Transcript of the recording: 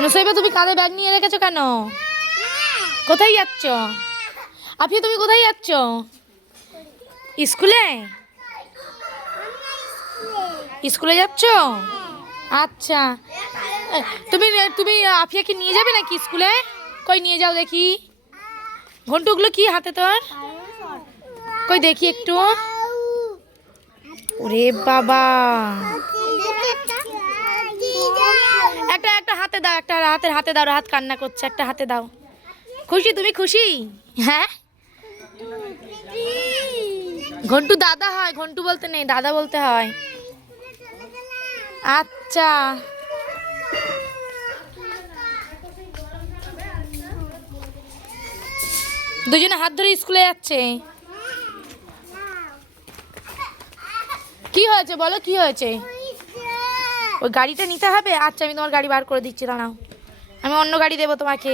নুসাইবা তুমি কাঁধে ব্যাগ নিয়ে রেখেছো কেন? কোথায় যাচ্ছ? আফিয়া, তুমি কোথায় যাচ্ছ? স্কুলে? স্কুলে যাচ্ছ? আচ্ছা। তুমি তুমি আফিয়াকে নিয়ে যাবে নাকি স্কুলে? কই, নিয়ে যাও দেখি। ঘন্টুগুলো কি হাতে তোর? কই, দেখি একটু। ওরে বাবা। একটা হাতে দাও, একটা হাতের হাতে দাও হাত কান্না করছে, একটা হাতে দাও। খুশি? তুমি খুশি? হ্যাঁ? ঘন্টু দাদা হয়, ঘন্টু বলতে নেই, দাদা বলতে হয়। আচ্ছা। দুজনে হাত ধরে স্কুলে যাচ্ছে। কি হয়েছে বলো, কি হয়েছে? ওই গাড়িটা নিতে হবে আচ্ছা আমি তোমার গাড়ি বার করে দিচ্ছি, দাঁড়াও। আমি অন্য গাড়ি দেবো তোমাকে।